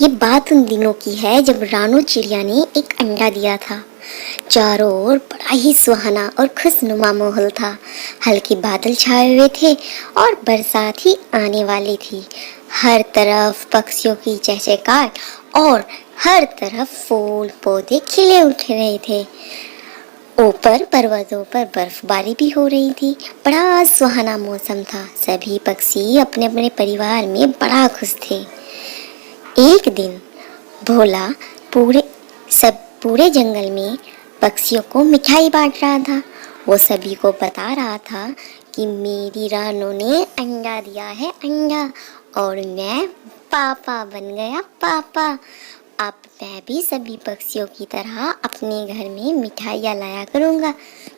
ये बात उन दिनों की है जब रानू चिड़िया ने एक अंडा दिया था। चारों ओर बड़ा ही सुहाना और खुशनुमा माहौल था। हल्के बादल छाए हुए थे और बरसात ही आने वाली थी। हर तरफ पक्षियों की चहचहाट और हर तरफ फूल पौधे खिले उठ रहे थे। ऊपर पर्वतों पर बर्फबारी भी हो रही थी। बड़ा सुहाना मौसम था। सभी पक्षी अपने अपने परिवार में बड़ा खुश थे। एक दिन भोला पूरे पूरे जंगल में पक्षियों को मिठाई बांट रहा था। वो सभी को बता रहा था कि मेरी रानू ने अंडा दिया है, अंडा, और मैं पापा बन गया, पापा। अब मैं भी सभी पक्षियों की तरह अपने घर में मिठाइयाँ लाया करूँगा,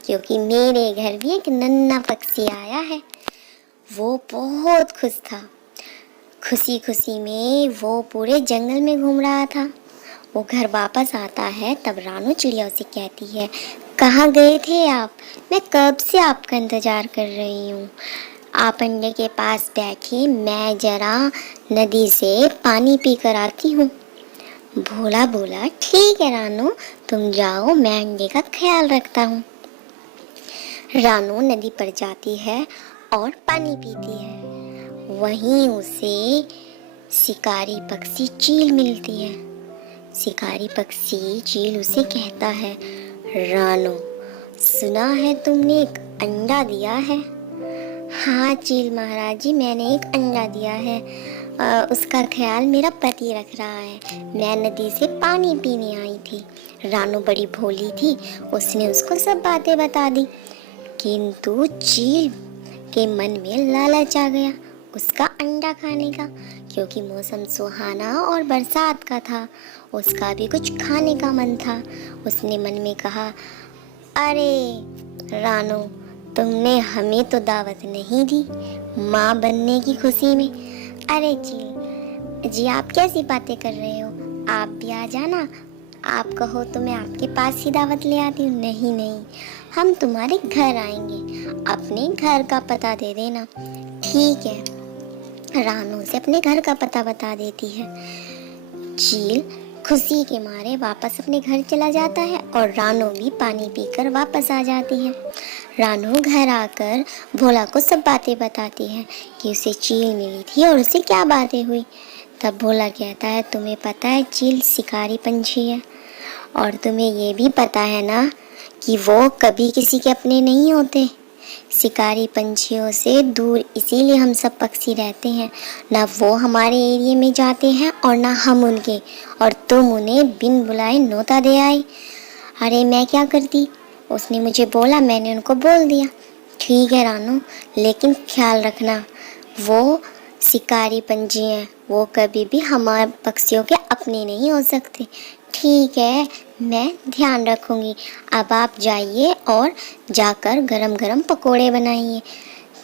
क्योंकि मेरे घर भी एक नन्हा पक्षी आया है। वो बहुत खुश था। खुशी खुशी में वो पूरे जंगल में घूम रहा था। वो घर वापस आता है तब रानू चिड़िया उसे कहती है, कहाँ गए थे आप? मैं कब से आपका इंतजार कर रही हूँ। आप अंडे के पास बैठिए, मैं जरा नदी से पानी पी कर आती हूँ। भोला बोला, ठीक है रानू, तुम जाओ, मैं अंडे का ख्याल रखता हूँ। रानू नदी पर जाती है और पानी पीती है। वहीं उसे शिकारी पक्षी चील मिलती है। शिकारी पक्षी चील उसे कहता है, रानो, सुना है तुमने एक अंडा दिया है? हाँ चील महाराज जी, मैंने एक अंडा दिया है। उसका ख्याल मेरा पति रख रहा है। मैं नदी से पानी पीने आई थी। रानो बड़ी भोली थी, उसने उसको सब बातें बता दी। किंतु चील के मन में लालच आ गया उसका अंडा खाने का, क्योंकि मौसम सुहाना और बरसात का था। उसका भी कुछ खाने का मन था। उसने मन में कहा, अरे रानो, तुमने हमें तो दावत नहीं दी माँ बनने की खुशी में। अरे जी आप कैसी बातें कर रहे हो? आप भी आ जाना। आप कहो तो मैं आपके पास ही दावत ले आती हूँ। नहीं नहीं, हम तुम्हारे घर आएंगे, अपने घर का पता दे देना। ठीक है। रानू से अपने घर का पता बता देती है। चील खुशी के मारे वापस अपने घर चला जाता है और रानू भी पानी पीकर वापस आ जाती है। रानू घर आकर भोला को सब बातें बताती है कि उसे चील मिली थी और उसे क्या बातें हुई। तब भोला कहता है, तुम्हें पता है चील शिकारी पंछी है, और तुम्हें ये भी पता है ना कि वो कभी किसी के अपने नहीं होते। शिकारी पंछियों से दूर इसीलिए हम सब पक्षी रहते हैं। ना वो हमारे एरिया में जाते हैं और ना हम उनके, और तुम उन्हें बिन बुलाए न्योता दे आए। अरे मैं क्या करती, उसने मुझे बोला, मैंने उनको बोल दिया। ठीक है रानू, लेकिन ख्याल रखना, वो शिकारी पंछी हैं, वो कभी भी हमारे पक्षियों के अपने नहीं हो सकते। ठीक है, मैं ध्यान रखूंगी। अब आप जाइए और जाकर गरम गरम पकोड़े बनाइए।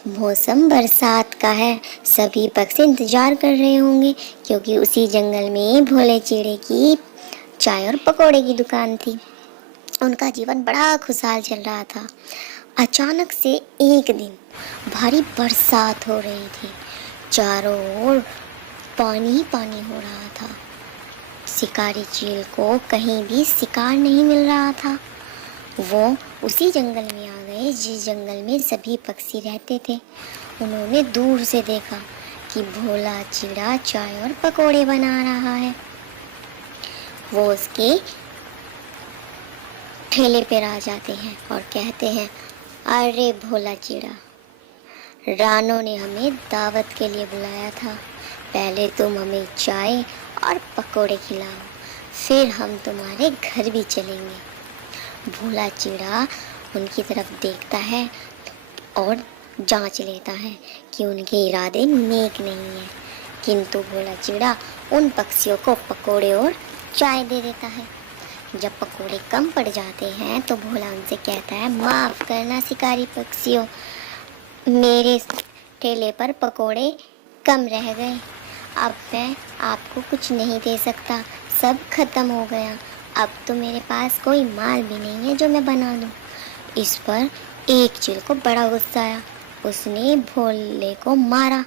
मौसम बरसात का है, सभी पक्षी इंतजार कर रहे होंगे, क्योंकि उसी जंगल में भोले चिड़े की चाय और पकोड़े की दुकान थी। उनका जीवन बड़ा खुशहाल चल रहा था। अचानक से एक दिन भारी बरसात हो रही थी। चारों ओर पानी ही पानी हो रहा था। शिकारी चील को कहीं भी शिकार नहीं मिल रहा था। वो उसी जंगल में आ गए जिस जंगल में सभी पक्षी रहते थे। उन्होंने दूर से देखा कि भोला चिड़ा चाय और पकोड़े बना रहा है। वो उसके ठेले पर आ जाते हैं और कहते हैं, अरे भोला चिड़ा, रानो ने हमें दावत के लिए बुलाया था। पहले तुम हमें चाय और पकोड़े खिलाओ, फिर हम तुम्हारे घर भी चलेंगे। भोला चिड़ा उनकी तरफ देखता है और जांच लेता है कि उनके इरादे नेक नहीं हैं। किंतु भोला चिड़ा उन पक्षियों को पकोड़े और चाय दे देता है। जब पकोड़े कम पड़ जाते हैं तो भोला उनसे कहता है, माफ़ करना शिकारी पक्षियों, मेरे ठेले पर पकोड़े कम रह गए। अब मैं आपको कुछ नहीं दे सकता, सब खत्म हो गया। अब तो मेरे पास कोई माल भी नहीं है जो मैं बना दूँ। इस पर एक चील को बड़ा गुस्सा आया। उसने भोले को मारा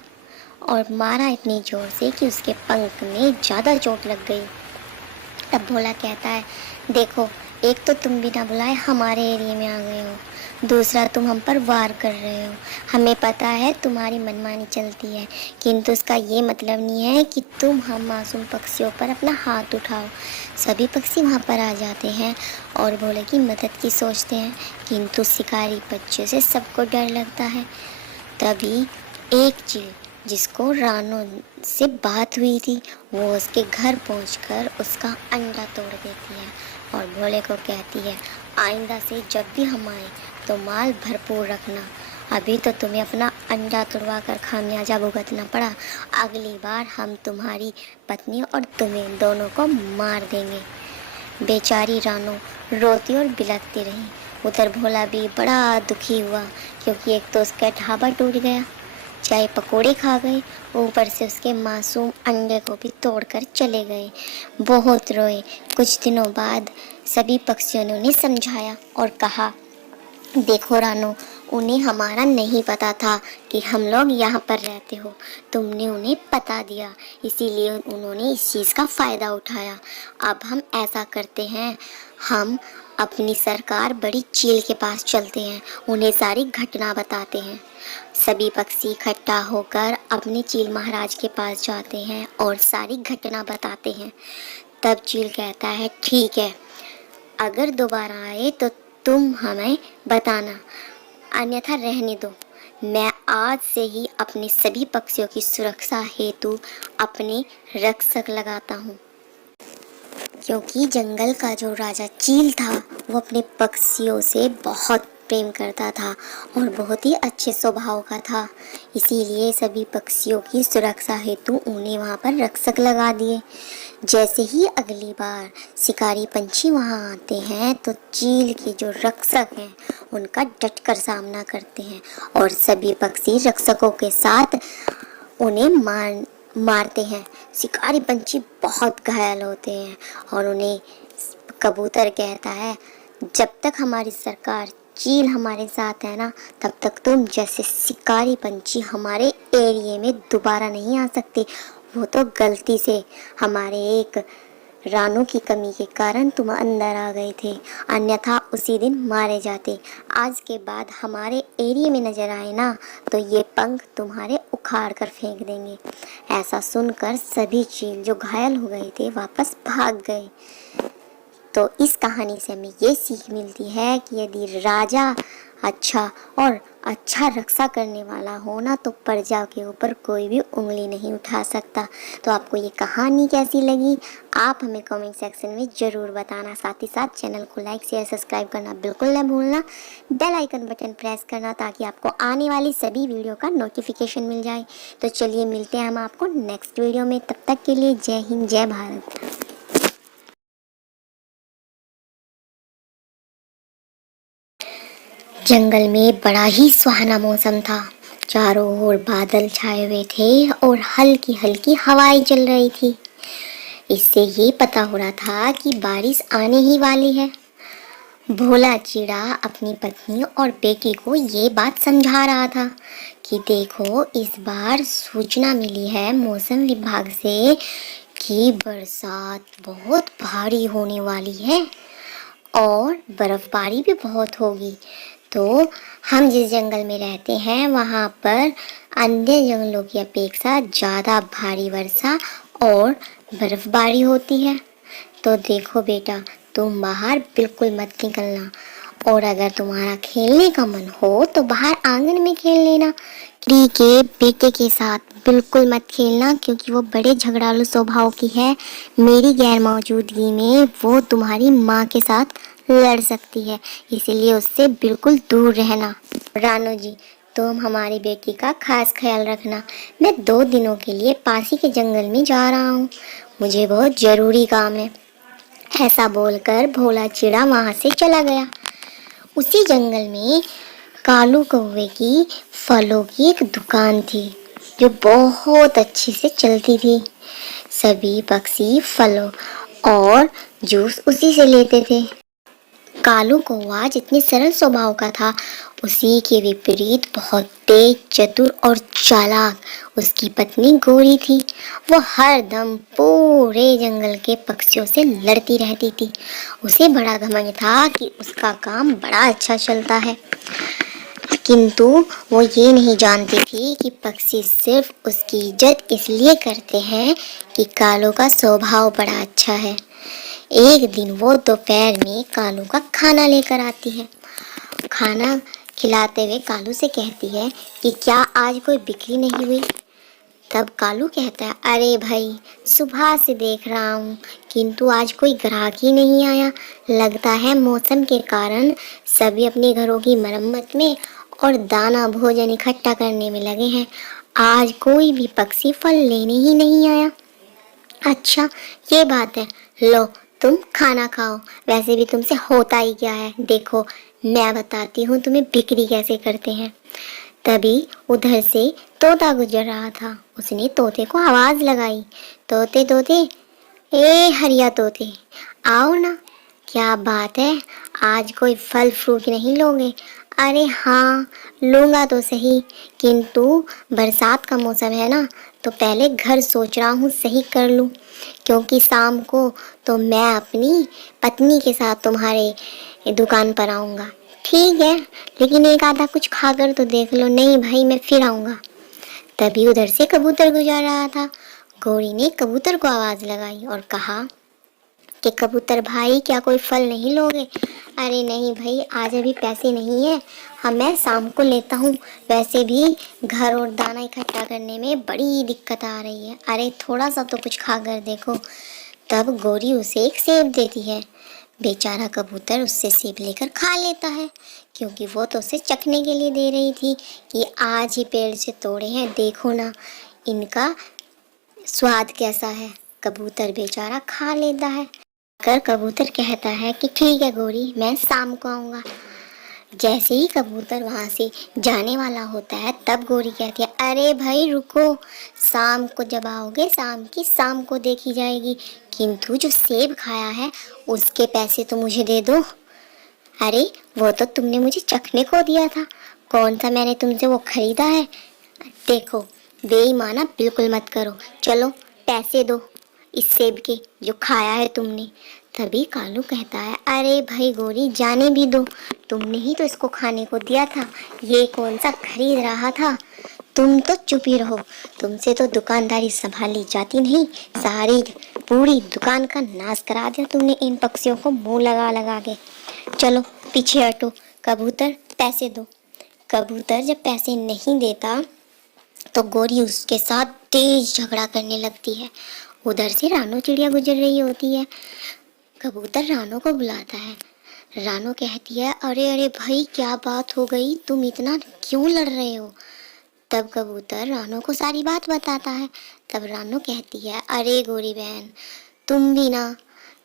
और मारा इतनी जोर से कि उसके पंख में ज़्यादा चोट लग गई। तब भोला कहता है, देखो, एक तो तुम बिना बुलाए हमारे एरिया में आ गए हो, दूसरा तुम हम पर वार कर रहे हो। हमें पता है तुम्हारी मनमानी चलती है, किंतु इसका ये मतलब नहीं है कि तुम हम मासूम पक्षियों पर अपना हाथ उठाओ। सभी पक्षी वहाँ पर आ जाते हैं और भोले की मदद की सोचते हैं, किंतु शिकारी बच्चों से सबको डर लगता है। तभी एक चील, जिसको रानू से बात हुई थी, वो उसके घर पहुंचकर उसका अंडा तोड़ देती है और भोले को कहती है, आइंदा से जब भी हम आए तो माल भरपूर रखना। अभी तो तुम्हें अपना अंडा तोड़वा कर खामियाजा भुगतना पड़ा, अगली बार हम तुम्हारी पत्नी और तुम्हें दोनों को मार देंगे। बेचारी रानू रोती और बिलखती रही। उधर भोला भी बड़ा दुखी हुआ, क्योंकि एक तो उसका ढाबा टूट गया, चाय पकोड़े खा गए, ऊपर से उसके मासूम अंडे को भी तोड़कर चले गए। बहुत रोए। कुछ दिनों बाद सभी पक्षियों ने उन्हें समझाया और कहा, देखो रानू, उन्हें हमारा नहीं पता था कि हम लोग यहाँ पर रहते हो। तुमने उन्हें बता दिया, इसीलिए उन्होंने इस चीज़ का फ़ायदा उठाया। अब हम ऐसा करते हैं, हम अपनी सरकार बड़ी चील के पास चलते हैं, उन्हें सारी घटना बताते हैं। सभी पक्षी इकट्ठा होकर अपने चील महाराज के पास जाते हैं और सारी घटना बताते हैं। तब चील कहता है, ठीक है, अगर दोबारा आए तो तुम हमें बताना, अन्यथा रहने दो। मैं आज से ही अपने सभी पक्षियों की सुरक्षा हेतु अपने रक्षक लगाता हूँ, क्योंकि जंगल का जो राजा चील था वो अपने पक्षियों से बहुत प्रेम करता था और बहुत ही अच्छे स्वभाव का था। इसीलिए सभी पक्षियों की सुरक्षा हेतु उन्हें वहाँ पर रक्षक लगा दिए। जैसे ही अगली बार शिकारी पंछी वहाँ आते हैं तो चील के जो रक्षक हैं उनका डटकर सामना करते हैं और सभी पक्षी रक्षकों के साथ उन्हें मारते हैं। शिकारी पंछी बहुत घायल होते हैं और उन्हें कबूतर कहता है, जब तक हमारी सरकार चील हमारे साथ है ना, तब तक तुम जैसे शिकारी पंछी हमारे एरिया में दोबारा नहीं आ सकते। वो तो गलती से हमारे एक रानू की कमी के कारण तुम अंदर आ गए थे, अन्यथा उसी दिन मारे जाते। आज के बाद हमारे एरिया में नजर आए ना तो ये पंख तुम्हारे उखाड़ कर फेंक देंगे। ऐसा सुनकर सभी चील जो घायल हो गए थे वापस भाग गए। तो इस कहानी से हमें ये सीख मिलती है कि यदि राजा अच्छा रक्षा करने वाला हो ना तो प्रजा के ऊपर कोई भी उंगली नहीं उठा सकता। तो आपको ये कहानी कैसी लगी आप हमें कमेंट सेक्शन में ज़रूर बताना। साथ ही साथ चैनल को लाइक शेयर सब्सक्राइब करना बिल्कुल न भूलना। बेल आइकन बटन प्रेस करना ताकि आपको आने वाली सभी वीडियो का नोटिफिकेशन मिल जाए। तो चलिए मिलते हैं हम आपको नेक्स्ट वीडियो में। तब तक के लिए जय हिंद, जय भारत। जंगल में बड़ा ही सुहाना मौसम था। चारों ओर बादल छाए हुए थे और हल्की हल्की हवाएं चल रही थी। इससे ये पता हो रहा था कि बारिश आने ही वाली है। भोला चिड़ा अपनी पत्नी और बेटी को ये बात समझा रहा था कि देखो, इस बार सूचना मिली है मौसम विभाग से कि बरसात बहुत भारी होने वाली है और बर्फबारी भी बहुत होगी। तो हम जिस जंगल में रहते हैं वहाँ पर अन्य जंगलों की अपेक्षा ज़्यादा भारी वर्षा और बर्फबारी होती है। तो देखो बेटा, तुम बाहर बिल्कुल मत निकलना और अगर तुम्हारा खेलने का मन हो तो बाहर आंगन में खेल लेना। री के बेटे के साथ बिल्कुल मत खेलना, क्योंकि वो बड़े झगड़ालू स्वभाव की है। मेरी गैर मौजूदगी में वो तुम्हारी माँ के साथ लड़ सकती है, इसीलिए उससे बिल्कुल दूर रहना। रानू जी, तुम हमारी बेटी का खास ख्याल रखना। मैं 2 दिनों के लिए पास ही के जंगल में जा रहा हूँ, मुझे बहुत ज़रूरी काम है। ऐसा बोलकर भोला चिड़ा वहाँ से चला गया। उसी जंगल में कालू कौवे की फलों की एक दुकान थी जो बहुत अच्छे से चलती थी। सभी पक्षी फलों और जूस उसी से लेते थे। कालू कौवा जितने सरल स्वभाव का था उसी के विपरीत बहुत तेज, चतुर और चालाक उसकी पत्नी गोरी थी। वो हर दम पूरे जंगल के पक्षियों से लड़ती रहती थी। उसे बड़ा घमंड था कि उसका काम बड़ा अच्छा चलता है, किंतु वो ये नहीं जानती थी कि पक्षी सिर्फ उसकी इज्जत इसलिए करते हैं कि कालू का स्वभाव बड़ा अच्छा है। एक दिन वो दोपहर में कालू का खाना लेकर आती है। खाना खिलाते हुए कालू से कहती है कि क्या आज कोई बिक्री नहीं हुई। तब कालू कहता है, अरे भाई, सुबह से देख रहा हूँ किंतु आज कोई ग्राहक ही नहीं आया। लगता है मौसम के कारण सभी अपने घरों की मरम्मत में और दाना भोजन इकट्ठा करने में लगे हैं। आज कोई भी पक्षी फल लेने ही नहीं आया। अच्छा, ये बात है। लो, तुम खाना खाओ। वैसे भी तुमसे होता ही क्या है, देखो मैं बताती हूँ तुम्हें बिक्री कैसे करते हैं। तभी उधर से तोता गुजर रहा था। उसने तोते को आवाज लगाई, तोते तोते, ए हरिया तोते, आओ ना। क्या बात है, आज कोई फल फ्रूट नहीं लोगे? अरे हाँ, लूँगा तो सही, किंतु बरसात का मौसम है ना, तो पहले घर सोच रहा हूँ सही कर लूँ, क्योंकि शाम को तो मैं अपनी पत्नी के साथ तुम्हारे दुकान पर आऊँगा। ठीक है, लेकिन एक आधा कुछ खाकर तो देख लो। नहीं भाई, मैं फिर आऊँगा। तभी उधर से कबूतर गुजर रहा था। गौरी ने कबूतर को आवाज़ लगाई और कहा कि कबूतर भाई, क्या कोई फल नहीं लोगे? अरे नहीं भाई, आज अभी पैसे नहीं है। हाँ, मैं शाम को लेता हूँ। वैसे भी घर और दाना इकट्ठा करने में बड़ी दिक्कत आ रही है। अरे थोड़ा सा तो कुछ खा कर देखो। तब गौरी उसे एक सेब देती है। बेचारा कबूतर उससे सेब लेकर खा लेता है, क्योंकि वो तो उसे चखने के लिए दे रही थी कि आज ही पेड़ से तोड़े हैं, देखो ना इनका स्वाद कैसा है। कबूतर बेचारा खा लेता है। कर कबूतर कहता है कि ठीक है गौरी, मैं शाम को आऊँगा। जैसे ही कबूतर वहाँ से जाने वाला होता है, तब गौरी कहती है, अरे भाई रुको, शाम को जब आओगे शाम की शाम को देखी जाएगी, किंतु जो सेब खाया है उसके पैसे तो मुझे दे दो। अरे वो तो तुमने मुझे चखने को दिया था, कौन सा मैंने तुमसे वो खरीदा है। देखो, बेईमाना बिल्कुल मत करो, चलो पैसे दो इस सेब के जो खाया है तुमने। तभी कालू कहता है, अरे भाई गौरी, जाने भी दो, तुमने ही तो इसको खाने को दिया था, ये कौन सा खरीद रहा था। तुम तो चुप ही रहो, तुमसे तो दुकानदारी संभाली जाती नहीं। सारी पूरी दुकान का नाश करा दिया तुमने इन पक्षियों को मुंह लगा लगा के। चलो पीछे हटो, कबूतर पैसे दो। कबूतर जब पैसे नहीं देता तो गौरी उसके साथ तेज झगड़ा करने लगती है। उधर से रानो चिड़िया गुजर रही होती है। कबूतर रानो को बुलाता है। रानो कहती है, अरे अरे भाई, क्या बात हो गई, तुम इतना क्यों लड़ रहे हो। तब कबूतर रानो को सारी बात बताता है। तब रानो कहती है, अरे गोरी बहन, तुम भी ना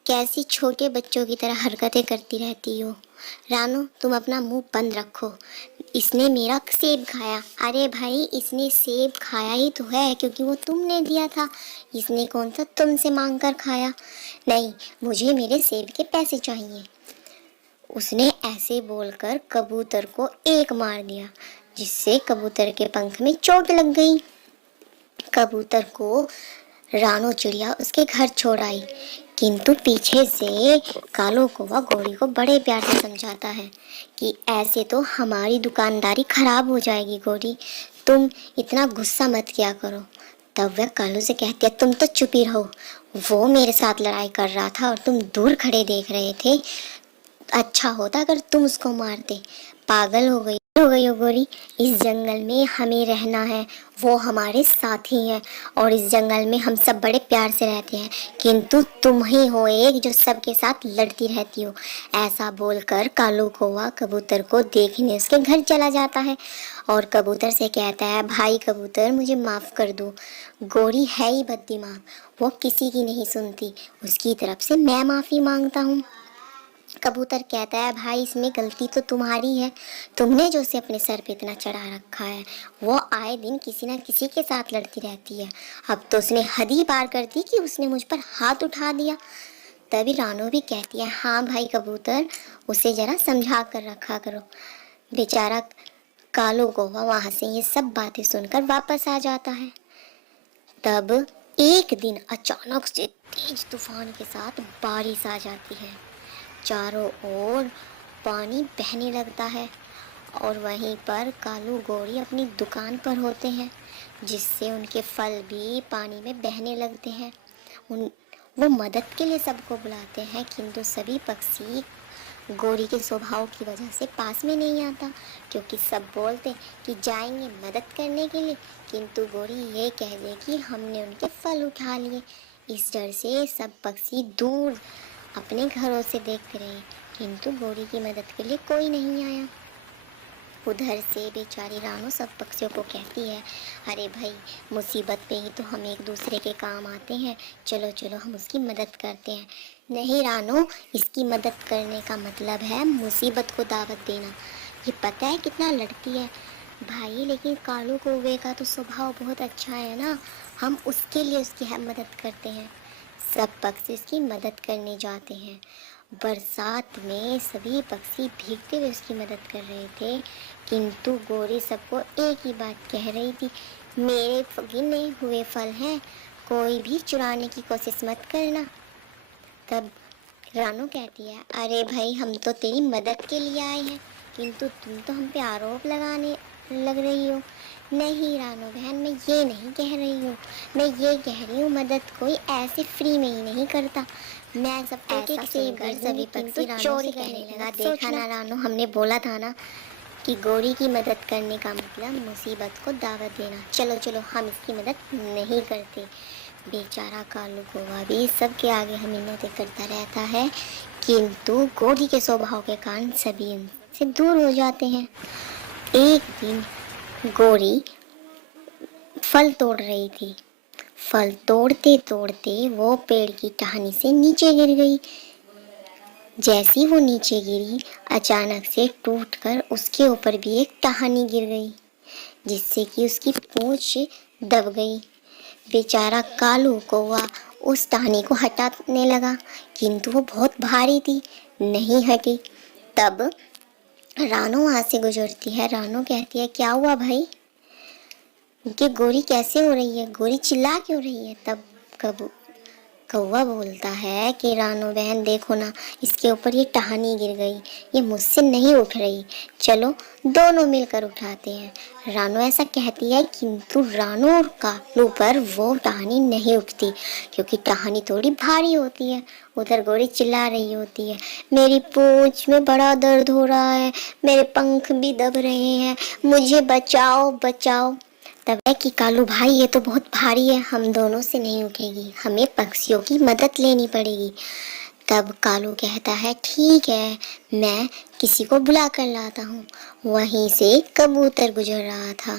कैसी छोटे बच्चों की तरह हरकतें करती रहती हो। रानो, तुम अपना मुंह बंद रखो, इसने मेरा सेब खाया। अरे भाई, इसने सेब खाया ही तो है, क्योंकि वो तुमने दिया था, इसने कौन सा तुमसे मांग कर खाया। नहीं, मुझे मेरे सेब के पैसे चाहिए। उसने ऐसे बोलकर कबूतर को एक मार दिया, जिससे कबूतर के पंख में चोट लग गई। कबूतर को रानो चिड़िया उसके घर छोड़ आई, किंतु पीछे से कालो कौवा गौरी को बड़े प्यार से समझाता है कि ऐसे तो हमारी दुकानदारी खराब हो जाएगी गौरी, तुम इतना गुस्सा मत किया करो। तब वह कालू से कहती है, तुम तो चुप ही रहो, वो मेरे साथ लड़ाई कर रहा था और तुम दूर खड़े देख रहे थे। अच्छा होता अगर तुम उसको मारते। पागल हो गई हो गोरी, इस जंगल में हमें रहना है, वो हमारे साथी हैं और इस जंगल में हम सब बड़े प्यार से रहते हैं, किंतु तुम ही हो एक जो सबके साथ लड़ती रहती हो। ऐसा बोलकर कालू कौवा कबूतर को देखने उसके घर चला जाता है और कबूतर से कहता है, भाई कबूतर, मुझे माफ़ कर दो, गोरी है ही बददिमाग, वो किसी की नहीं सुनती, उसकी तरफ से मैं माफ़ी मांगता हूँ। कबूतर कहता है, भाई इसमें गलती तो तुम्हारी है, तुमने जो उसे अपने सर पे इतना चढ़ा रखा है, वो आए दिन किसी ना किसी के साथ लड़ती रहती है, अब तो उसने हद ही पार कर दी कि उसने मुझ पर हाथ उठा दिया। तभी रानो भी कहती है, हाँ भाई कबूतर, उसे जरा समझा कर रखा करो। बेचारा कालू कौवा वहां से ये सब बातें सुनकर वापस आ जाता है। तब एक दिन अचानक से तेज तूफान के साथ बारिश आ जाती है। चारों ओर पानी बहने लगता है और वहीं पर कालू गौरी अपनी दुकान पर होते हैं, जिससे उनके फल भी पानी में बहने लगते हैं। उन वो मदद के लिए सबको बुलाते हैं, किंतु सभी पक्षी गौरी के स्वभाव की वजह से पास में नहीं आता, क्योंकि सब बोलते कि जाएंगे मदद करने के लिए, किंतु गौरी ये कह दे कि हमने उनके फल उठा लिए। इस डर से सब पक्षी दूर अपने घरों से देखते रहे, किंतु गौरी की मदद के लिए कोई नहीं आया। उधर से बेचारी रानो सब पक्षियों को कहती है, अरे भाई, मुसीबत में ही तो हम एक दूसरे के काम आते हैं, चलो चलो हम उसकी मदद करते हैं। नहीं रानो, इसकी मदद करने का मतलब है मुसीबत को दावत देना। ये पता है कितना लड़ती है भाई, लेकिन कालू कौवे का तो स्वभाव बहुत अच्छा है ना, हम उसके लिए उसकी मदद करते हैं। सब पक्षी उसकी मदद करने जाते हैं। बरसात में सभी पक्षी भीगते हुए उसकी मदद कर रहे थे, किंतु गौरी सबको एक ही बात कह रही थी, मेरे गिने हुए फल हैं, कोई भी चुराने की कोशिश मत करना। तब रानू कहती है, अरे भाई, हम तो तेरी मदद के लिए आए हैं, किंतु तुम तो हम पे आरोप लगाने लग रही हो। नहीं रानू बहन, मैं ये नहीं कह रही हूँ, मैं ये कह रही हूँ मदद कोई ऐसे फ्री में ही नहीं करता। मैं सबको एक एक सेब कर सभी पक्षी चोरी करने लगा। देखा ना रानू, हमने बोला था ना कि गौरी की मदद करने का मतलब मुसीबत को दावत देना। चलो चलो हम इसकी मदद नहीं करते। बेचारा कालू कौवा भी सबके आगे हिम्मतें करता रहता है, किंतु गौरी के स्वभाव के कारण सभी इनसे दूर हो जाते हैं। एक दिन गौरी फल तोड़ रही थी। फल तोड़ते तोड़ते वो पेड़ की टहनी से नीचे गिर गई। जैसी वो नीचे गिरी, अचानक से टूटकर उसके ऊपर भी एक टहनी गिर गई, जिससे कि उसकी पूंछ दब गई। बेचारा कालू कौवा उस टहनी को हटाने लगा, किंतु वो बहुत भारी थी, नहीं हटी। तब रानो वहां से गुजरती है। रानो कहती है, क्या हुआ भाई, कि गोरी कैसे हो रही है, गोरी चिल्ला क्यों रही है। तब कब कौवा बोलता है कि रानो बहन देखो ना, इसके ऊपर ये टहनी गिर गई, ये मुझसे नहीं उठ रही, चलो दोनों मिलकर उठाते हैं। रानो ऐसा कहती है, किंतु रानो और कालू पर वो टहनी नहीं उठती, क्योंकि टहनी थोड़ी भारी होती है। उधर गोरी चिल्ला रही होती है, मेरी पूंछ में बड़ा दर्द हो रहा है, मेरे पंख भी दब रहे हैं, मुझे बचाओ बचाओ। तब है कि कालू भाई, ये तो बहुत भारी है, हम दोनों से नहीं उठेगी, हमें पक्षियों की मदद लेनी पड़ेगी। तब कालू कहता है, ठीक है, मैं किसी को बुला कर लाता हूँ। वहीं से कबूतर गुजर रहा था।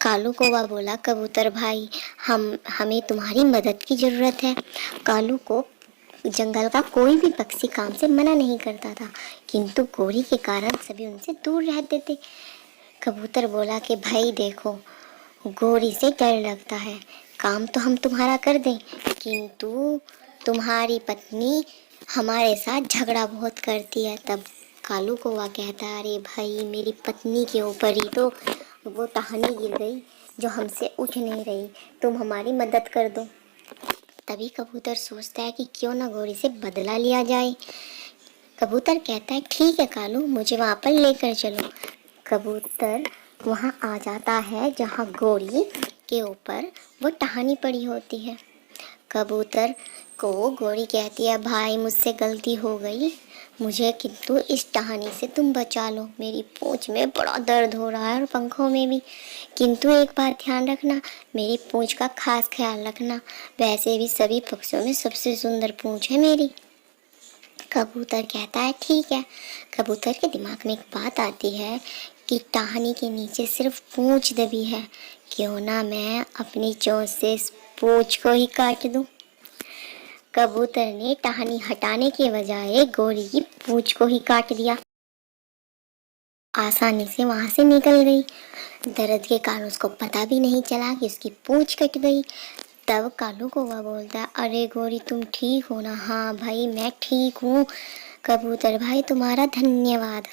कालू कौवा बोला, कबूतर भाई, हमें तुम्हारी मदद की ज़रूरत है। कालू को जंगल का कोई भी पक्षी काम से मना नहीं करता था, किंतु गोरी के कारण सभी उनसे दूर रहते थे। कबूतर बोला कि भाई देखो, गोरी से डर लगता है, काम तो हम तुम्हारा कर दें, किंतु तुम्हारी पत्नी हमारे साथ झगड़ा बहुत करती है। तब कालू कौवा कहता है, अरे भाई, मेरी पत्नी के ऊपर ही तो वो टहनी गिर गई जो हमसे उठ नहीं रही, तुम हमारी मदद कर दो। तभी कबूतर सोचता है कि क्यों ना गोरी से बदला लिया जाए। कबूतर कहता है, ठीक है कालू, मुझे वहाँ पर लेकर चलो। कबूतर वहाँ आ जाता है जहाँ गौरी के ऊपर वो टहनी पड़ी होती है। कबूतर को गौरी कहती है, भाई मुझसे गलती हो गई, मुझे किंतु इस टहनी से तुम बचा लो, मेरी पूंछ में बड़ा दर्द हो रहा है और पंखों में भी, किंतु एक बात ध्यान रखना, मेरी पूंछ का खास ख्याल रखना, वैसे भी सभी पक्षियों में सबसे सुंदर पूंछ है मेरी। कबूतर कहता है, ठीक है। कबूतर के दिमाग में एक बात आती है कि टहनी के नीचे सिर्फ पूंछ दबी है, क्यों ना मैं अपनी चोंच से इस पूंछ को ही काट दूं। कबूतर ने टहनी हटाने के बजाय गोरी की पूंछ को ही काट दिया। आसानी से वहां से निकल गई। दर्द के कारण उसको पता भी नहीं चला कि उसकी पूंछ कट गई। तब कालू कौवा बोलता है, अरे गोरी, तुम ठीक हो ना। हाँ भाई, मैं ठीक हूँ। कबूतर भाई, तुम्हारा धन्यवाद।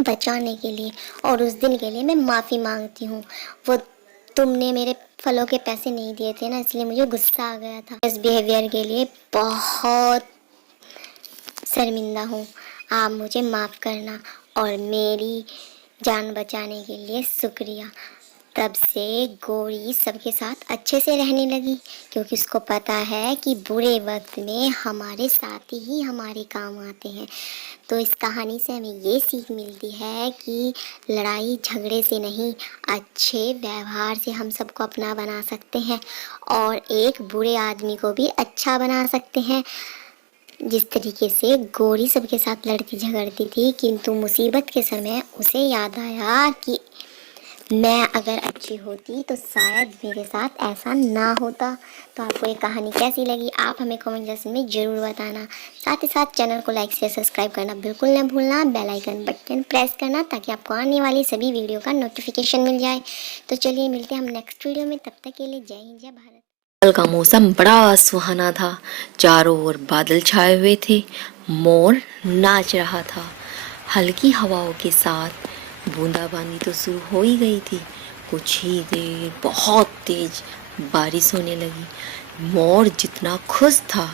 बचाने के लिए, और उस दिन के लिए मैं माफ़ी मांगती हूँ। वो तुमने मेरे फलों के पैसे नहीं दिए थे ना, इसलिए मुझे गुस्सा आ गया था। इस बिहेवियर के लिए बहुत शर्मिंदा हूँ। आप मुझे माफ़ करना, और मेरी जान बचाने के लिए शुक्रिया। तब से गोरी सबके साथ अच्छे से रहने लगी, क्योंकि उसको पता है कि बुरे वक्त में हमारे साथी ही हमारे काम आते हैं। तो इस कहानी से हमें ये सीख मिलती है कि लड़ाई झगड़े से नहीं, अच्छे व्यवहार से हम सबको अपना बना सकते हैं, और एक बुरे आदमी को भी अच्छा बना सकते हैं। जिस तरीके से गोरी सबके साथ लड़ती झगड़ती थी, किंतु मुसीबत के समय उसे याद आया कि मैं अगर अच्छी होती तो शायद मेरे साथ ऐसा ना होता। तो आपको ये कहानी कैसी लगी, आप हमें कमेंट सेक्शन में ज़रूर बताना। साथ ही साथ चैनल को लाइक शेयर सब्सक्राइब करना बिल्कुल ना भूलना, बेल आइकन बटन प्रेस करना, ताकि आपको आने वाली सभी वीडियो का नोटिफिकेशन मिल जाए। तो चलिए मिलते हैं हम नेक्स्ट वीडियो में, तब तक के लिए जय हिंद जय भारत। कल का मौसम बड़ा सुहाना था। चारों ओर बादल छाए हुए थे। मोर नाच रहा था। हल्की हवाओं के साथ बूंदाबांदी तो शुरू हो ही गई थी। कुछ ही देर बहुत तेज बारिश होने लगी। मोर जितना खुश था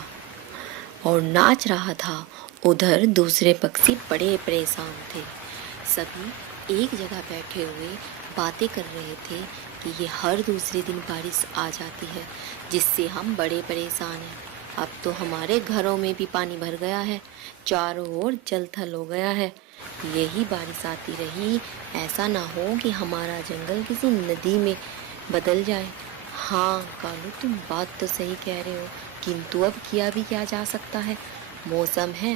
और नाच रहा था, उधर दूसरे पक्षी बड़े परेशान थे। सभी एक जगह बैठे हुए बातें कर रहे थे कि ये हर दूसरे दिन बारिश आ जाती है, जिससे हम बड़े परेशान हैं। अब तो हमारे घरों में भी पानी भर गया है, चारों ओर जल थल हो गया है। यही बारिश आती रही, ऐसा ना हो कि हमारा जंगल किसी नदी में बदल जाए। हाँ कालू, तुम बात तो सही कह रहे हो, किंतु अब किया भी क्या जा सकता है। मौसम है,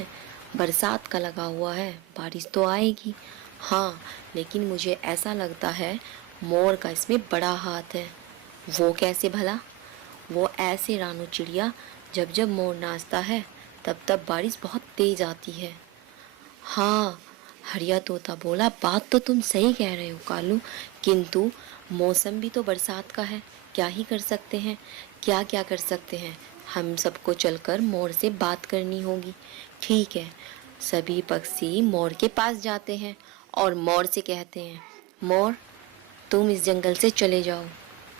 बरसात का लगा हुआ है, बारिश तो आएगी। हाँ, लेकिन मुझे ऐसा लगता है मोर का इसमें बड़ा हाथ है। वो कैसे भला? वो ऐसे रानू चिड़िया, जब जब मोर नाचता है तब तब बारिश बहुत तेज आती है। हाँ, हरिया तोता बोला, बात तो तुम सही कह रहे हो कालू, किंतु मौसम भी तो बरसात का है। क्या ही कर सकते हैं, क्या क्या कर सकते हैं। हम सबको चलकर मोर से बात करनी होगी। ठीक है, सभी पक्षी मोर के पास जाते हैं और मोर से कहते हैं, मोर तुम इस जंगल से चले जाओ।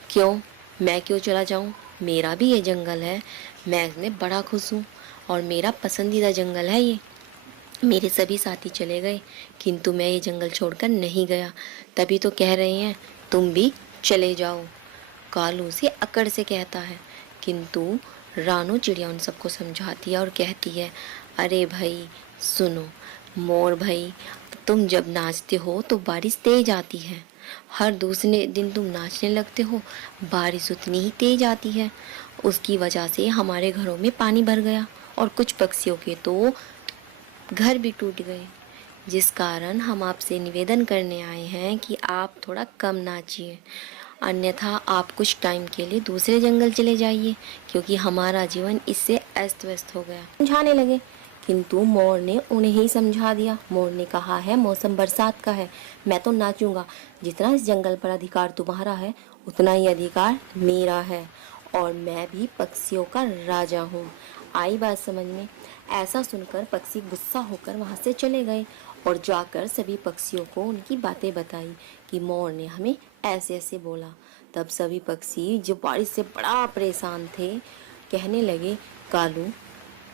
क्यों? मैं क्यों चला जाऊं? मेरा भी ये जंगल है, मैं इसमें बड़ा खुश हूँ और मेरा पसंदीदा जंगल है ये। मेरे सभी साथी चले गए, किंतु मैं ये जंगल छोड़कर नहीं गया। तभी तो कह रहे हैं तुम भी चले जाओ। कालू से अकड़ से कहता है, किंतु रानू चिड़िया उन सबको समझाती है और कहती है, अरे भाई सुनो मोर भाई, तुम जब नाचते हो तो बारिश तेज आती है। हर दूसरे दिन तुम नाचने लगते हो, बारिश उतनी ही तेज आती है। उसकी वजह से हमारे घरों में पानी भर गया और कुछ पक्षियों के तो घर भी टूट गए, जिस कारण हम आपसे निवेदन करने आए हैं कि आप थोड़ा कम नाचिए, अन्यथा आप कुछ टाइम के लिए दूसरे जंगल चले जाइए, क्योंकि हमारा जीवन इससे अस्त व्यस्त हो गया। समझाने लगे, किंतु मोर ने उन्हें ही समझा दिया। मोर ने कहा है मौसम बरसात का है, मैं तो नाचूंगा। जितना इस जंगल पर अधिकार तुम्हारा है, उतना ही अधिकार मेरा है, और मैं भी पक्षियों का राजा हूँ। आई बात समझ में? ऐसा सुनकर पक्षी गुस्सा होकर वहाँ से चले गए और जाकर सभी पक्षियों को उनकी बातें बताई कि मोर ने हमें ऐसे ऐसे बोला। तब सभी पक्षी जो बारिश से बड़ा परेशान थे कहने लगे, कालू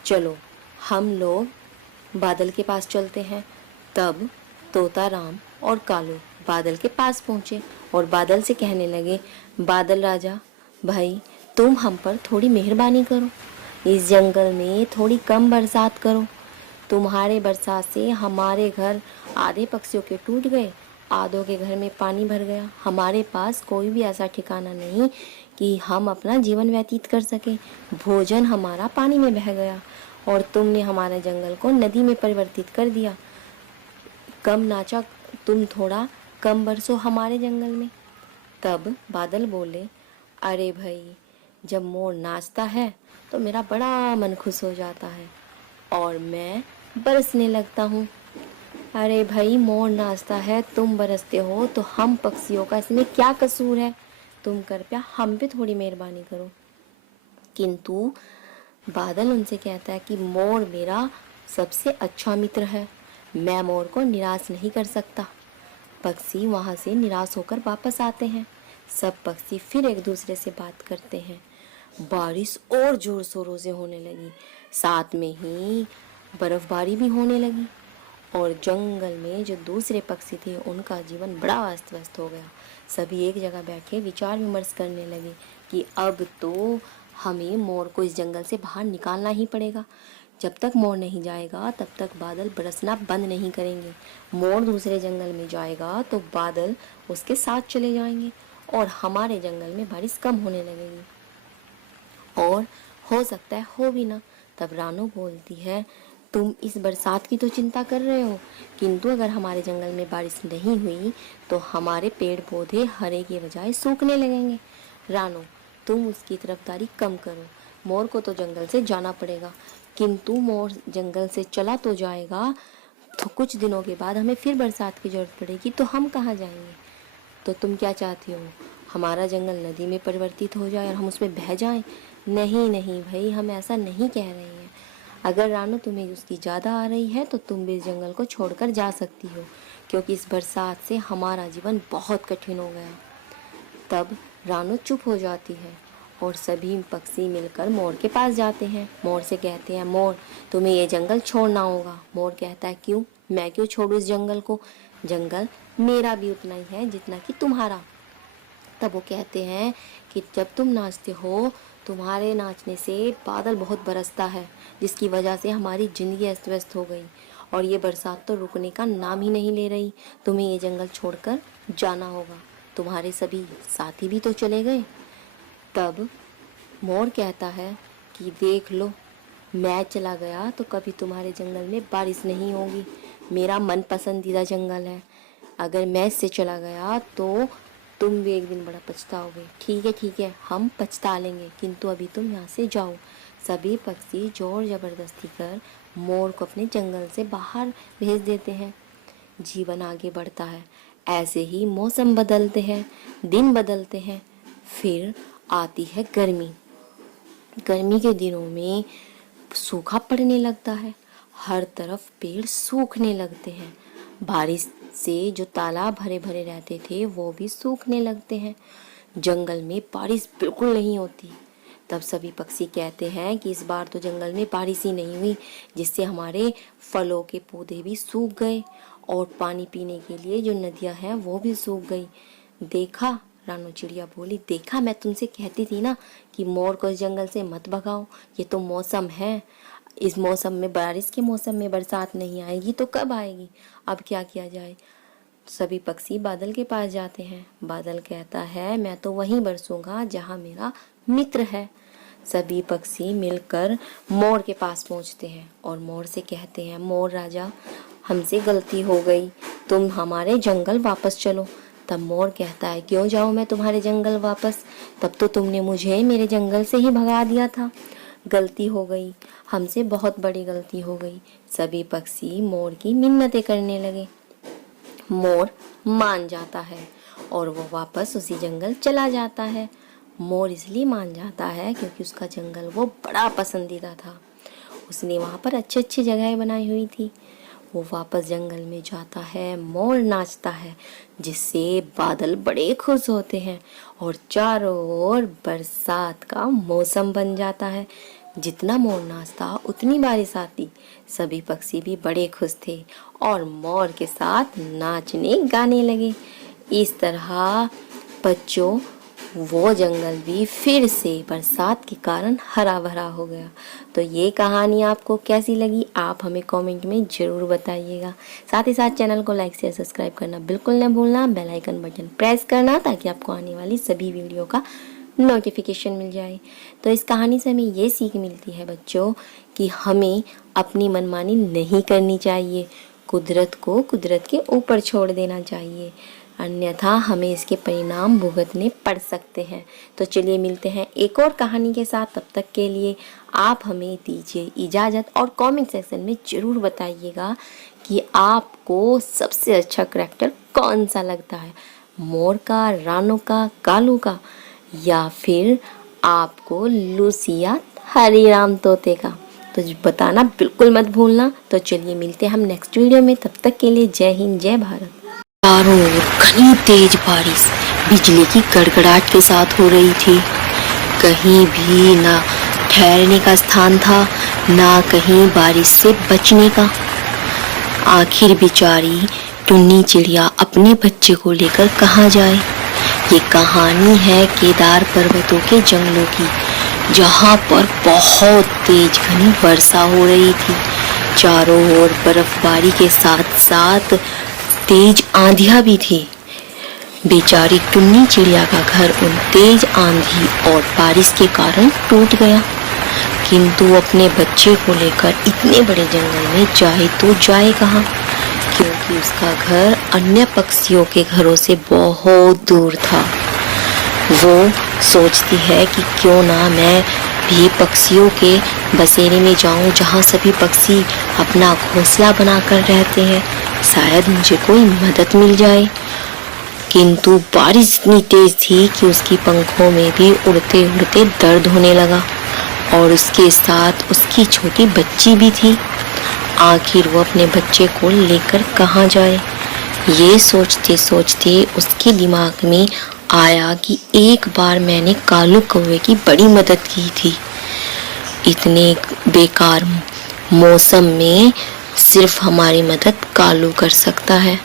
चलो हम लोग बादल के पास चलते हैं। तब तोता राम और कालू बादल के पास पहुँचे और बादल से कहने लगे, बादल राजा भाई, तुम हम पर थोड़ी मेहरबानी करो, इस जंगल में थोड़ी कम बरसात करो। तुम्हारे बरसात से हमारे घर आधे पक्षियों के टूट गए, आधों के घर में पानी भर गया। हमारे पास कोई भी ऐसा ठिकाना नहीं कि हम अपना जीवन व्यतीत कर सकें। भोजन हमारा पानी में बह गया और तुमने हमारे जंगल को नदी में परिवर्तित कर दिया। कम नाचा, तुम थोड़ा कम बरसो हमारे जंगल में। तब बादल बोले, अरे भाई, जब मोर नाचता है तो मेरा बड़ा मन खुश हो जाता है और मैं बरसने लगता हूँ। अरे भाई, मोर नाचता है तुम बरसते हो तो हम पक्षियों का इसमें क्या कसूर है? तुम कृपया हम पे थोड़ी मेहरबानी करो। किंतु बादल उनसे कहता है कि मोर मेरा सबसे अच्छा मित्र है, मैं मोर को निराश नहीं कर सकता। पक्षी वहाँ से निराश होकर वापस आते हैं। सब पक्षी फिर एक दूसरे से बात करते हैं। बारिश और जोर शोरों से होने लगी, साथ में ही बर्फबारी भी होने लगी और जंगल में जो दूसरे पक्षी थे उनका जीवन बड़ा अस्त व्यस्त हो गया। सभी एक जगह बैठे विचार विमर्श करने लगे कि अब तो हमें मोर को इस जंगल से बाहर निकालना ही पड़ेगा। जब तक मोर नहीं जाएगा तब तक बादल बरसना बंद नहीं करेंगे। मोर दूसरे जंगल में जाएगा तो बादल उसके साथ चले जाएंगे और हमारे जंगल में बारिश कम होने लगेगी और हो सकता है हो भी ना। तब रानू बोलती है, तुम इस बरसात की तो चिंता कर रहे हो, किंतु अगर हमारे जंगल में बारिश नहीं हुई तो हमारे पेड़ पौधे हरे के बजाय सूखने लगेंगे। रानू, तुम उसकी तरफदारी कम करो। मोर को तो जंगल से जाना पड़ेगा, किंतु मोर जंगल से चला तो जाएगा तो कुछ दिनों के बाद हमें फिर बरसात की जरूरत पड़ेगी, तो हम कहाँ जाएंगे? तो तुम क्या चाहती हो, हमारा जंगल नदी में परिवर्तित हो जाए और हम उसमें बह जाएं? नहीं नहीं भाई, हम ऐसा नहीं कह रहे हैं। अगर रानू तुम्हें उसकी ज़्यादा आ रही है तो तुम भी इस जंगल को छोड़कर जा सकती हो, क्योंकि इस बरसात से हमारा जीवन बहुत कठिन हो गया। तब रानू चुप हो जाती है और सभी पक्षी मिलकर मोर के पास जाते हैं। मोर से कहते हैं, मोर तुम्हें ये जंगल छोड़ना होगा। मोर कहता है, क्यों, मैं क्यों छोड़ूं इस जंगल को? जंगल मेरा भी उतना ही है जितना कि तुम्हारा। तब वो कहते हैं कि जब तुम नाचते हो तुम्हारे नाचने से बादल बहुत बरसता है, जिसकी वजह से हमारी ज़िंदगी अस्त व्यस्त हो गई और ये बरसात तो रुकने का नाम ही नहीं ले रही। तुम्हें ये जंगल छोड़कर जाना होगा। तुम्हारे सभी साथी भी तो चले गए। तब मोर कहता है कि देख लो, मैं चला गया तो कभी तुम्हारे जंगल में बारिश नहीं होगी। मेरा मन पसंदीदा जंगल है। अगर मैं इससे चला गया तो तुम भी एक दिन बड़ा पछताओगे। ठीक है, हम पछता लेंगे, किंतु अभी तुम यहाँ से जाओ। सभी पक्षी जोर जबरदस्ती कर मोर को अपने जंगल से बाहर भेज देते हैं। जीवन आगे बढ़ता है। ऐसे ही मौसम बदलते हैं, दिन बदलते हैं। फिर आती है गर्मी। गर्मी के दिनों में सूखा पड़ने लगता है, हर तरफ पेड़ सूखने लगते हैं। बारिश से जो तालाब भरे भरे रहते थे वो भी सूखने लगते हैं। जंगल में बारिश बिल्कुल नहीं होती। तब सभी पक्षी कहते हैं कि इस बार तो जंगल में बारिश ही नहीं हुई, जिससे हमारे फलों के पौधे भी सूख गए और पानी पीने के लिए जो नदियां हैं वो भी सूख गई। देखा, रानू चिड़िया बोली, देखा, मैं तुमसे कहती थी ना कि मोर को इस जंगल से मत भगाओ। ये तो मौसम है, इस मौसम में, बारिश के मौसम में बरसात नहीं आएगी तो कब आएगी? अब क्या किया जाए? सभी पक्षी बादल के पास जाते हैं। बादल कहता है, मैं तो वहीं बरसूंगा जहाँ मेरा मित्र है। सभी पक्षी मिलकर मोर के पास पहुँचते हैं और मोर से कहते हैं, मोर राजा, हमसे गलती हो गई, तुम हमारे जंगल वापस चलो। तब मोर कहता है, क्यों जाऊँ मैं तुम्हारे जंगल वापस? तब तो तुमने मुझे मेरे जंगल से ही भगा दिया था। गलती हो गई, हमसे बहुत बड़ी गलती हो गई। सभी पक्षी मोर की मिन्नतें करने लगे। मोर मान जाता है और वो वापस उसी जंगल चला जाता है। मोर इसलिए मान जाता है क्योंकि उसका जंगल वो बड़ा पसंदीदा था। उसने वहाँ पर अच्छी अच्छी जगहें बनाई हुई थी। वो वापस जंगल में जाता है, मोर नाचता है, जिससे बादल बड़े खुश होते हैं और चारों ओर बरसात का मौसम बन जाता है। जितना मोर नाचता उतनी बारिश आती। सभी पक्षी भी बड़े खुश थे और मोर के साथ नाचने गाने लगे। इस तरह बच्चों, वो जंगल भी फिर से बरसात के कारण हरा भरा हो गया। तो ये कहानी आपको कैसी लगी, आप हमें कमेंट में ज़रूर बताइएगा। साथ ही साथ चैनल को लाइक शेयर सब्सक्राइब करना बिल्कुल न भूलना। बेल आइकन बटन प्रेस करना ताकि आपको आने वाली सभी वीडियो का नोटिफिकेशन मिल जाए। तो इस कहानी से हमें ये सीख मिलती है बच्चों कि हमें अपनी मनमानी नहीं करनी चाहिए, कुदरत को कुदरत के ऊपर छोड़ देना चाहिए, अन्यथा हमें इसके परिणाम भुगतने पड़ सकते हैं। तो चलिए मिलते हैं एक और कहानी के साथ। तब तक के लिए आप हमें दीजिए इजाज़त और कमेंट सेक्शन में ज़रूर बताइएगा कि आपको सबसे अच्छा करैक्टर कौन सा लगता है, मोर का, रानू का, कालू का, या फिर आपको लूसिया हरीराम तोते का। तो बताना बिल्कुल मत भूलना। तो चलिए मिलते हैं हम नेक्स्ट वीडियो में, तब तक के लिए जय हिंद जय भारत। चारों ओर घनी तेज बारिश बिजली की गड़गड़ाहट के साथ हो रही थी। कहीं भी ना ठहरने का स्थान था, ना कहीं बारिश से बचने का। आखिर बेचारी टुन्नी चिड़िया अपने बच्चे को लेकर कहाँ जाए। ये कहानी है केदार पर्वतों के जंगलों की, जहाँ पर बहुत तेज घनी वर्षा हो रही थी। चारों ओर बर्फबारी के साथ साथ तेज आंधियाँ भी थी। बेचारी टुन्नी चिड़िया का घर उन तेज आंधी और बारिश के कारण टूट गया, किंतु अपने बच्चे को लेकर इतने बड़े जंगल में जाए तो जाए कहाँ, क्योंकि उसका घर अन्य पक्षियों के घरों से बहुत दूर था। वो सोचती है कि क्यों ना मैं भी पक्षियों के बसेरे में जाऊं, जहां सभी पक्षी अपना घोंसला बनाकर रहते हैं, शायद मुझे कोई मदद मिल जाए। किंतु बारिश इतनी तेज थी कि उसकी पंखों में भी उड़ते उड़ते दर्द होने लगा, और उसके साथ उसकी छोटी बच्ची भी थी। आखिर वो अपने बच्चे को लेकर कहाँ जाए। ये सोचते सोचते उसके दिमाग में आया कि एक बार मैंने कालू कौवे की बड़ी मदद की थी। इतने बेकार मौसम में सिर्फ हमारी मदद कालू कर सकता है।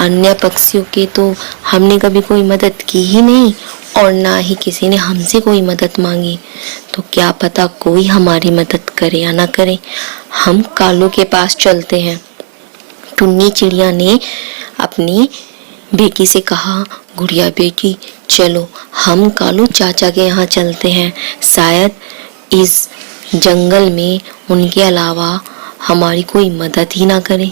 अन्य पक्षियों के तो हमने कभी कोई मदद की ही नहीं, और ना ही किसी ने हमसे कोई मदद मांगी। तो क्या पता कोई हमारी मदद करे या ना करे। हम कालू के पास चलते हैं। टुन्नी चिड़िया ने अपनी बेटी से कहा, गुड़िया बेटी चलो हम कालू चाचा के यहाँ चलते हैं, शायद इस जंगल में उनके अलावा हमारी कोई मदद ही ना करे,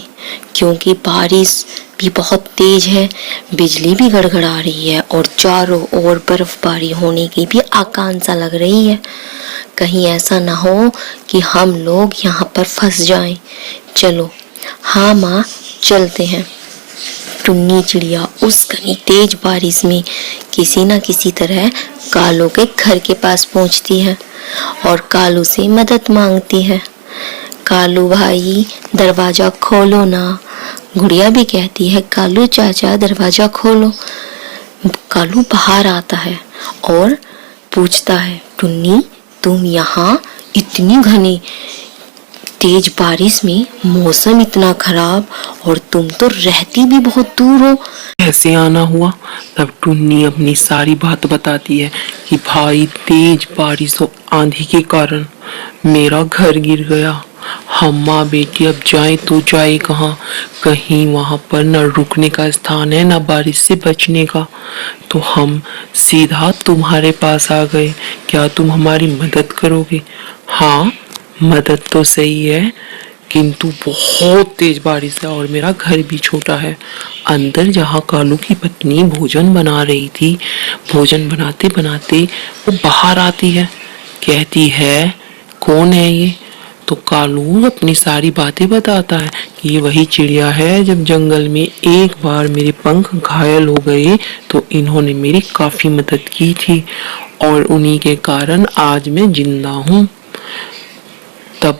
क्योंकि बारिश भी बहुत तेज है, बिजली भी गड़गड़ा रही है और चारों ओर बर्फबारी होने की भी आकांक्षा लग रही है। कहीं ऐसा ना हो कि हम लोग यहाँ पर फंस जाएं। चलो हाँ माँ चलते हैं। टुन्नी चिड़िया उस घनी तेज बारिश में किसी न किसी तरह कालू के घर के पास पहुँचती है और कालू से मदद मांगती है। कालू भाई दरवाजा खोलो ना। गुड़िया भी कहती है, कालू चाचा दरवाजा खोलो। कालू बाहर आता है और पूछता है, टुन्नी तुम यहाँ इतनी घनी तेज बारिश में, मौसम इतना खराब, और तुम तो रहती भी बहुत दूर हो, कैसे आना हुआ। तब टुन्नी अपनी सारी बात बताती है कि भाई तेज बारिश और आंधी के कारण मेरा घर गिर गया। हम माँ बेटी अब जाए तो जाए कहाँ, कहीं वहाँ पर न रुकने का स्थान है न बारिश से बचने का। तो हम सीधा तुम्हारे पास आ गए, क्या तुम हमारी मदद करोगे। हाँ मदद तो सही है, किंतु बहुत तेज बारिश है और मेरा घर भी छोटा है। अंदर जहाँ कालू की पत्नी भोजन बना रही थी, भोजन बनाते बनाते वो बाहर आती है, कहती है कौन है ये। तो कालू अपनी सारी बातें बताता है कि ये वही चिड़िया है, जब जंगल में एक बार मेरे पंख घायल हो गए तो इन्होंने मेरी काफी मदद की थी, और उन्हीं के कारण आज मैं जिंदा हूँ। तब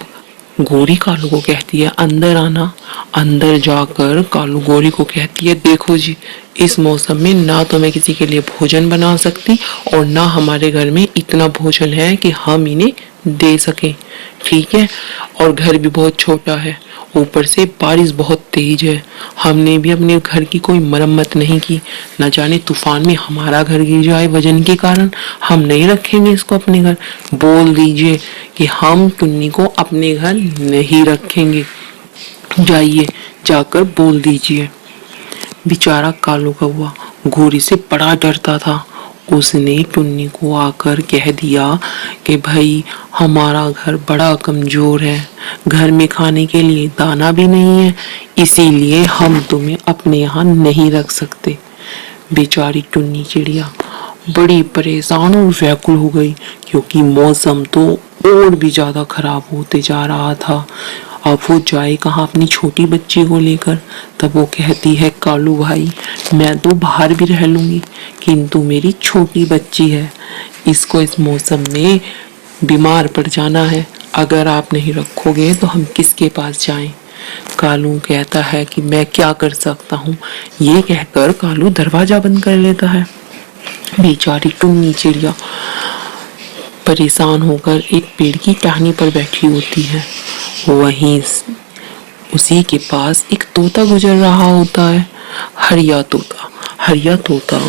गोरी कालू को कहती है अंदर आना। अंदर जाकर कालू गोरी को कहती है, देखो जी इस मौसम में ना तो मैं किसी के लिए भोजन बना सकती और ना हमारे घर में इतना भोजन है कि हम इन्हें दे सकें, ठीक है, और घर भी बहुत छोटा है, ऊपर से बारिश बहुत तेज है। हमने भी अपने घर की कोई मरम्मत नहीं की, न जाने तूफान में हमारा घर गिर जाए वजन के कारण। हम नहीं रखेंगे इसको अपने घर। बोल दीजिए कि हम टुन्नी को अपने घर नहीं रखेंगे। जाइए जाकर बोल दीजिए। बेचारा कालू कौवा गोरी से बड़ा डरता था। उसने टुन्नी को आकर कह दिया कि भाई हमारा घर बड़ा कमजोर है, घर में खाने के लिए दाना भी नहीं है, इसीलिए हम तुम्हें अपने यहाँ नहीं रख सकते। बेचारी टुन्नी चिड़िया बड़ी परेशान और व्याकुल हो गई, क्योंकि मौसम तो और भी ज्यादा खराब होते जा रहा था। अब वो जाए कहाँ अपनी छोटी बच्ची को लेकर। तब वो कहती है, कालू भाई मैं तो बाहर भी रह लूंगी, किंतु मेरी छोटी बच्ची है, इसको इस मौसम में बीमार पड़ जाना है, अगर आप नहीं रखोगे तो हम किसके पास जाएं? कालू कहता है कि मैं क्या कर सकता हूँ। ये कहकर कालू दरवाजा बंद कर लेता है। बेचारी टुन्नी चिड़िया परेशान होकर एक पेड़ की टहनी पर बैठी होती है। वहीं उसी के पास एक तोता गुजर रहा होता है। हरिया तोता। हरिया तोता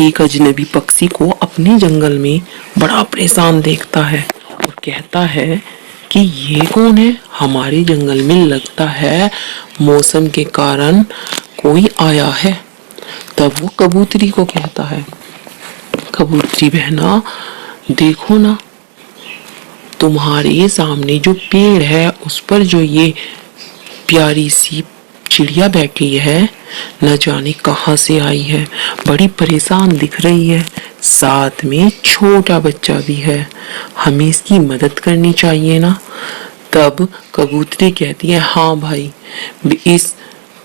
एक अजनबी पक्षी को अपने जंगल में बड़ा परेशान देखता है और कहता है कि ये कौन है? हमारे जंगल में लगता है मौसम के कारण कोई आया है। तब वो कबूतरी को कहता है, कबूतरी बहना देखो ना, तुम्हारे सामने जो पेड़ है उस पर जो ये प्यारी सी चिड़िया बैठी है, न जाने कहाँ से आई है, बड़ी परेशान दिख रही है, साथ में छोटा बच्चा भी है, हमें इसकी मदद करनी चाहिए ना। तब कबूतरी कहती है, हाँ भाई, इस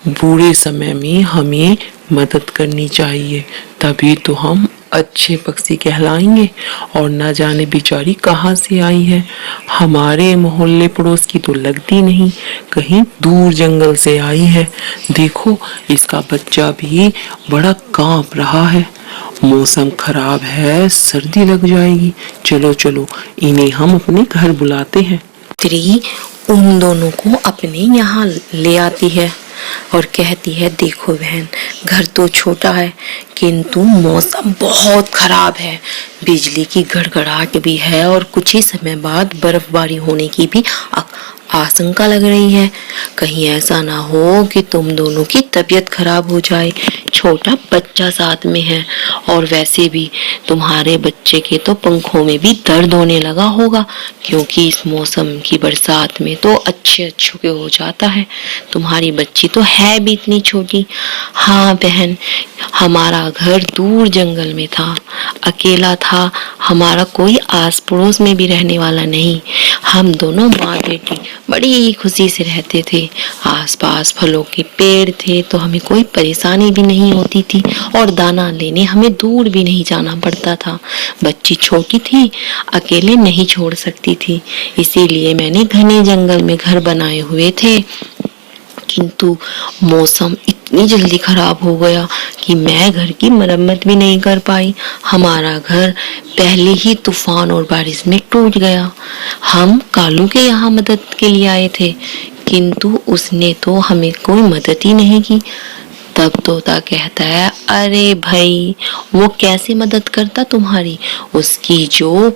बुरे समय में हमें मदद करनी चाहिए, तभी तो हम अच्छे पक्षी कहलाएंगे। और न जाने बेचारी कहाँ से आई है, हमारे मोहल्ले पड़ोस की तो लगती नहीं, कहीं दूर जंगल से आई है। देखो इसका बच्चा भी बड़ा कांप रहा है, मौसम खराब है, सर्दी लग जाएगी। चलो चलो इन्हें हम अपने घर बुलाते हैं। स्त्री उन दोनों को अपने यहाँ ले आती है और कहती है, देखो बहन, घर तो छोटा है किंतु मौसम बहुत खराब है, बिजली की गड़गड़ाहट भी है और कुछ ही समय बाद बर्फबारी होने की भी आशंका लग रही है। कहीं ऐसा ना हो कि तुम दोनों की तबीयत खराब हो जाए, छोटा बच्चा साथ में है और वैसे भी तुम्हारे बच्चे के तो पंखों में भी दर्द होने लगा होगा, क्योंकि इस मौसम की बरसात में तो अच्छे के हो जाता है। तुम्हारी बच्ची तो है भी इतनी छोटी। हाँ बहन, हमारा घर दूर जंगल में था, अकेला था, हमारा कोई आस पड़ोस में भी रहने वाला नहीं। हम दोनों माँ बेटी बड़ी खुशी से रहते थे, आसपास फलों के पेड़ थे तो हमें कोई परेशानी भी नहीं होती थी और दाना लेने हमें दूर भी नहीं जाना पड़ता था। बच्ची छोटी थी, अकेले नहीं छोड़ सकती थी, इसीलिए मैंने घने जंगल में घर बनाए हुए थे। किंतु मौसम इतनी जल्दी खराब हो गया कि मैं घर की मरम्मत भी नहीं कर पाई। हमारा घर पहले ही तूफान और बारिश में टूट गया। हम कालू के यहाँ मदद के लिए आए थे, किंतु उसने तो हमें कोई मदद ही नहीं की। तब तोता कहता है, अरे भाई, वो कैसे मदद करता तुम्हारी? उसकी जो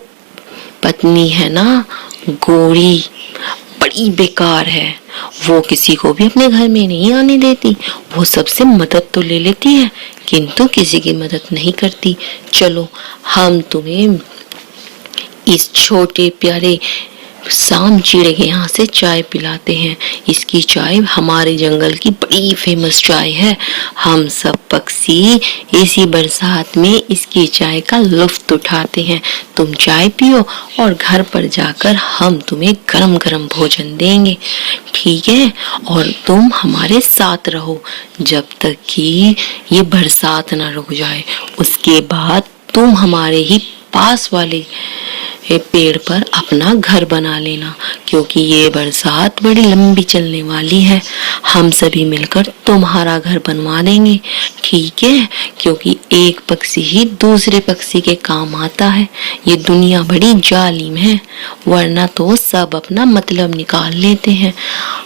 पत्नी है ना, गोरी, बड़ी बेकार है, वो किसी को भी अपने घर में नहीं आने देती। वो सबसे मदद तो ले लेती है किंतु किसी की मदद नहीं करती। चलो हम तुम्हें इस छोटे प्यारे शाम चिड़े के यहाँ से चाय पिलाते हैं। इसकी चाय हमारे जंगल की बड़ी फेमस चाय है। हम सब पक्षी इसी बरसात में इसकी चाय का लुत्फ उठाते हैं। तुम चाय पियो और घर पर जाकर हम तुम्हें गरम गरम भोजन देंगे, ठीक है? और तुम हमारे साथ रहो जब तक कि ये बरसात ना रुक जाए। उसके बाद तुम हमारे ही पास वाले पेड़ पर अपना घर बना लेना, क्योंकि ये बरसात बड़ी लंबी चलने वाली है। हम सभी मिलकर तुम्हारा घर बनवा देंगे, ठीक है? क्योंकि एक पक्षी ही दूसरे पक्षी के काम आता है। ये दुनिया बड़ी जालिम है, वरना तो सब अपना मतलब निकाल लेते हैं।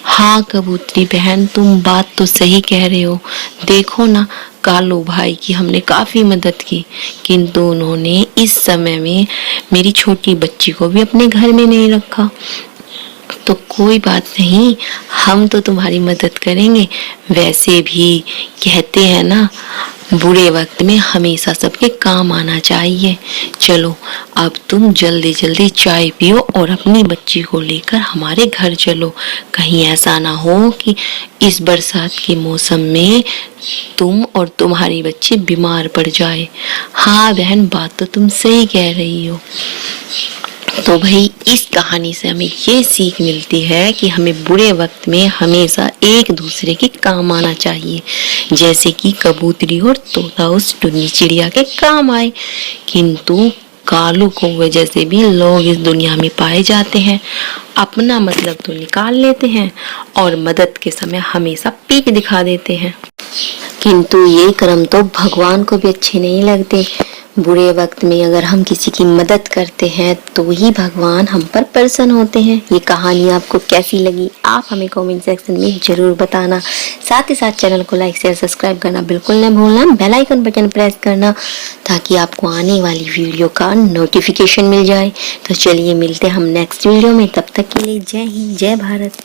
हाँ कबूतरी बहन, तुम बात तो सही कह रहे हो। देखो ना, कालू भाई की हमने काफी मदद की, किंतु उन्होंने इस समय में मेरी छोटी बच्ची को भी अपने घर में नहीं रखा। तो कोई बात नहीं, हम तो तुम्हारी मदद करेंगे। वैसे भी कहते हैं ना, बुरे वक्त में हमेशा सबके काम आना चाहिए। चलो अब तुम जल्दी जल्दी चाय पियो और अपनी बच्ची को लेकर हमारे घर चलो। कहीं ऐसा ना हो कि इस बरसात के मौसम में तुम और तुम्हारी बच्ची बीमार पड़ जाए। हाँ बहन, बात तो तुम सही कह रही हो। तो भाई, इस कहानी से हमें ये सीख मिलती है कि हमें बुरे वक्त में हमेशा एक दूसरे के काम आना चाहिए, जैसे कि कबूतरी और तोता उस टुन्नी चिड़िया के काम आए। किंतु कालू कौवे जैसे भी लोग इस दुनिया में पाए जाते हैं। अपना मतलब तो निकाल लेते हैं और मदद के समय हमेशा पीठ दिखा देते हैं। किंतु ये कर्म तो भगवान को भी अच्छे नहीं लगते। बुरे वक्त में अगर हम किसी की मदद करते हैं तो ही भगवान हम पर प्रसन्न होते हैं। ये कहानी आपको कैसी लगी आप हमें कमेंट सेक्शन में जरूर बताना। साथ ही साथ चैनल को लाइक शेयर सब्सक्राइब करना बिल्कुल न भूलना। बेल आइकन बटन प्रेस करना ताकि आपको आने वाली वीडियो का नोटिफिकेशन मिल जाए। तो चलिए मिलते हैं हम नेक्स्ट वीडियो में, तब तक के लिए जय हिंद जय भारत।